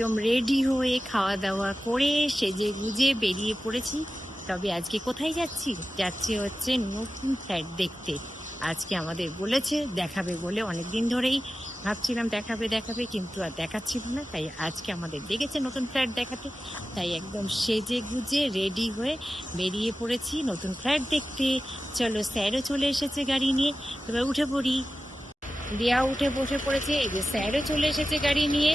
একদম রেডি হয়ে খাওয়া দাওয়া করে সেজে গুজে বেরিয়ে পড়েছি। তবে আজকে কোথায় যাচ্ছি? যাচ্ছি হচ্ছে নতুন ফ্ল্যাট দেখতে। আজকে আমাদের বলেছে দেখাবে বলে অনেক দিন ধরেই ভাবছিলাম দেখাবে দেখাবে কিন্তু আর দেখাচ্ছিল না। তাই আজকে আমাদের দেখেছে নতুন ফ্ল্যাট দেখাতে। তাই একদম সেজে গুজে রেডি হয়ে বেরিয়ে পড়েছি নতুন ফ্ল্যাট দেখতে। চলো স্যারও চলে এসেছে গাড়ি নিয়ে। এবার উঠে পড়ি। দিয়া উঠে বসে পড়েছে। এই যে স্যারও চলে এসেছে গাড়ি নিয়ে।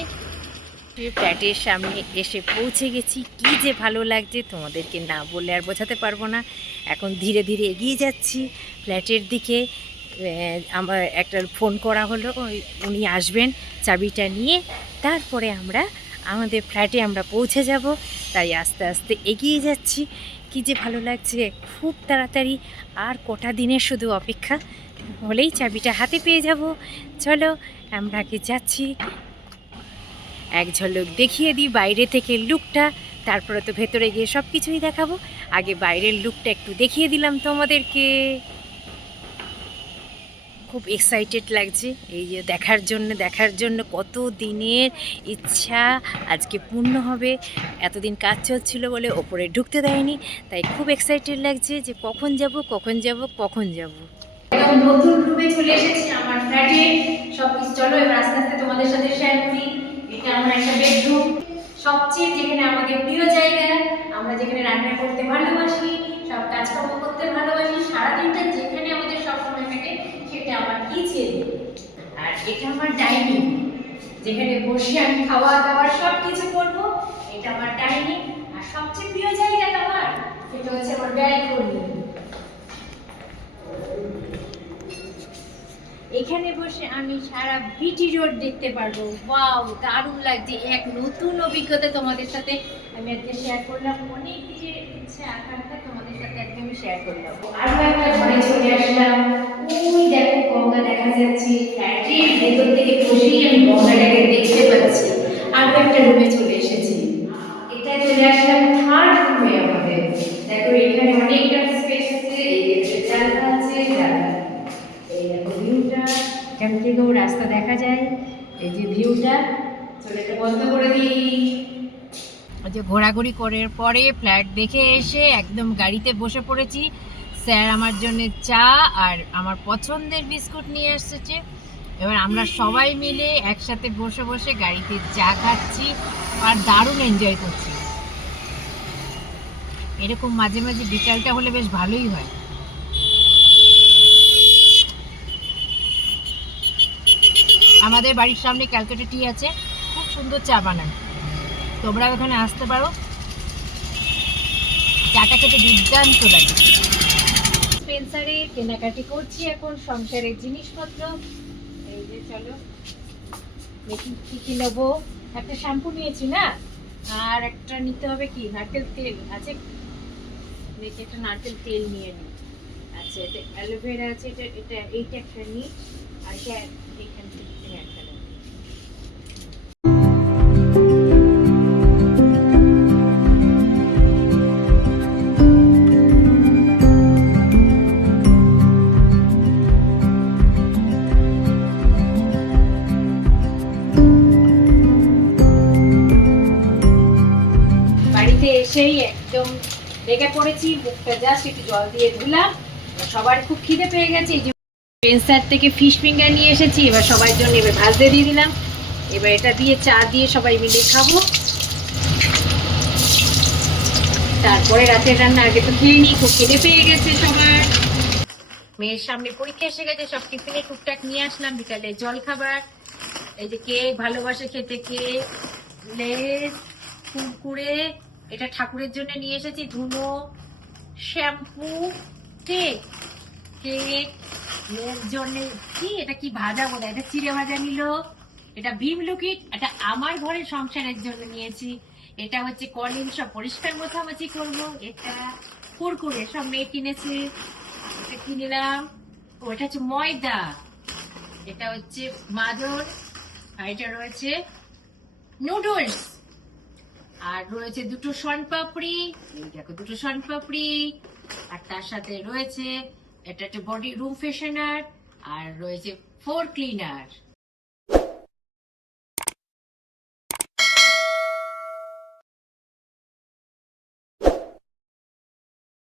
ফ্ল্যাটের সামনে এসে পৌঁছে গেছি। কি যে ভালো লাগছে, তোমাদেরকে না বলে আর বোঝাতে পারব না। এখন ধীরে ধীরে এগিয়ে যাচ্ছি ফ্ল্যাটের দিকে। আমার একটা ফোন করা হলো উনি আসবেন চাবিটা নিয়ে। তারপরে আমরা, আমাদের ফ্ল্যাটে আমরা পৌঁছে যাব। তাই আস্তে আস্তে এগিয়ে যাচ্ছি। কি যে ভালো লাগছে, খুব তাড়াতাড়ি। আর কটা দিনের শুধু অপেক্ষা, হলেই চাবিটা হাতে পেয়ে যাব। চলো, আমরা আগে যাচ্ছি। এক ঝলক দেখিয়ে দিই বাইরে থেকে লুকটা, তারপরে তো ভেতরে গিয়ে সব কিছুই দেখাবো। আগে বাইরের লুকটা একটু দেখিয়ে দিলাম তোমাদেরকে। খুব এক্সাইটেড লাগছে। এই যে দেখার জন্য দেখার জন্য কত দিনের ইচ্ছা, আজকে পূর্ণ হবে। এতদিন কাজ চলছিল বলে ওপরে ঢুকতে দেয়নি। তাই খুব এক্সাইটেড লাগছে যে কখন যাব কখন যাব কখন যাব। নতুন রুমে চলে এসেছি আমার ফ্ল্যাটে সব কিছু চলো, এবার আস্তে আস্তে তোমাদের সাথে শেয়ার করি। আমার একটা বেডরুম সবচেয়ে যেখানে আমাদের প্রিয় জায়গা, আমরা যেখানে রান্না করতে ভালোবাসি, সব কাজকর্ম করতে ভালোবাসি, সারাদিনটা যেখানে আমাদের সব সময় সেটা আমার কিচেন আর এটা আমার ডাইনিং যেখানে বসে আমি খাওয়া দাওয়া সব কিছু করব, এটা আমার ডাইনিং আর সবচেয়ে প্রিয় জায়গাটা আমার, সেটা হচ্ছে আমার ব্যালকনি এখানে বসে আমি সারা বিটি রোড দেখতে পারব। ওয়াও দারুণ লাগছে। এক নতুন অভিজ্ঞতা তোমাদের সাথে আমি আজকে শেয়ার করলাম। অনেক দিনের ইচ্ছে, আকাঙ্ক্ষা তোমাদের সাথে আজকে আমি শেয়ার করলাম। আরও একটা ঘরে চলে আসলাম। ওই দেখো গঙ্গা দেখা যাচ্ছে। ফ্ল্যাটের ভেতর থেকে বসেই আমি গঙ্গাটাকে দেখতে পাচ্ছি। আরও একটা রুমে চলে এসেছি এটা চলে আসলাম থার্ড রুমে আমাদের দেখো এখানে অনেকটা স্পেস আছে এই যে জানলা আছে জানলা এই দেখো ভিউটা এখান থেকেও রাস্তা দেখা যায় এই যে ভিউটা চলে এটা বন্ধ করে দিই। যে ঘোরাঘুরি করার পরে ফ্ল্যাট দেখে এসে একদম গাড়িতে বসে পড়েছি। স্যার আমার জন্য চা আর আমার পছন্দের বিস্কুট নিয়ে এসেছে। এবার আমরা সবাই মিলে একসাথে বসে বসে গাড়িতে চা খাচ্ছি আর দারুণ এনজয় করছি। এরকম মাঝে মাঝে বিকালটা হলে বেশ ভালোই হয়। আমাদের বাড়ির সামনে ক্যালকাটা টি আছে। খুব সুন্দর চা বানায় তোমরা ওখানে আসতে পারো। চাটা খেতে দুর্দান্ত লাগে। স্পেন্সারে কেনাকাটি করছি এখন সংসারের জিনিসপত্র। এই যে চলো, দেখি কি কি নেব। একটা শ্যাম্পু নিয়েছি না? আর একটা নিতে হবে কি? নারকেল তেল আছে? দেখি একটা নারকেল তেল নিয়ে নিই আচ্ছা এটা অ্যালোভেরা আছে, এটা এটা, এইটা একটা নিই আর এইখান থেকে এসেই একদম লেগে পড়েছি, মুখটা জাস্ট একটু জল দিয়ে ধুলাম। সবার খুব খিদে পেয়ে গেছে, এই যে থেকে ফিশ ফিঙ্গার নিয়ে এসেছি, এবার সবার জন্য এবার ভাজতে দিয়ে দিলাম। এবার এটা দিয়ে চা দিয়ে সবাই মিলে খাব। তারপরে রাতের রান্না আগে তো খেয়ে নিই, খুব খিদে পেয়ে গেছে সবার। মেয়ের সামনে পরীক্ষা এসে গেছে, সব টিফিনে টুকটাক নিয়ে আসলাম, বিকালে জল খাবার। এই যে কেক ভালোবাসে খেতে কেক লেস কুরকুরে এটা ঠাকুরের জন্য নিয়ে এসেছি, ধুনো, শ্যাম্পু, কেক। কেক মেয়ের জন্য কি এটা কি ভাজা বোধ এটা চিড়ে ভাজা নিল, এটা ভীম লুকিট, এটা আমার ঘরের সংসারের জন্য নিয়েছি। এটা হচ্ছে কলিন, সব পরিষ্কার মোছামুছি করব। এটা কুরকুরে, সব মেয়ে কিনেছে। এটা কি নিলাম? ও, এটা হচ্ছে ময়দা। এটা হচ্ছে মাদর, আর এটা রয়েছে নুডলস। আর রয়েছে দুটো শনপাপড়ি, এই দেখো দুটো শনপাপড়ি, আর তার সাথে রয়েছে এটা একটা বডি রুম ফ্রেশনার আর রয়েছে ফোর ক্লিনার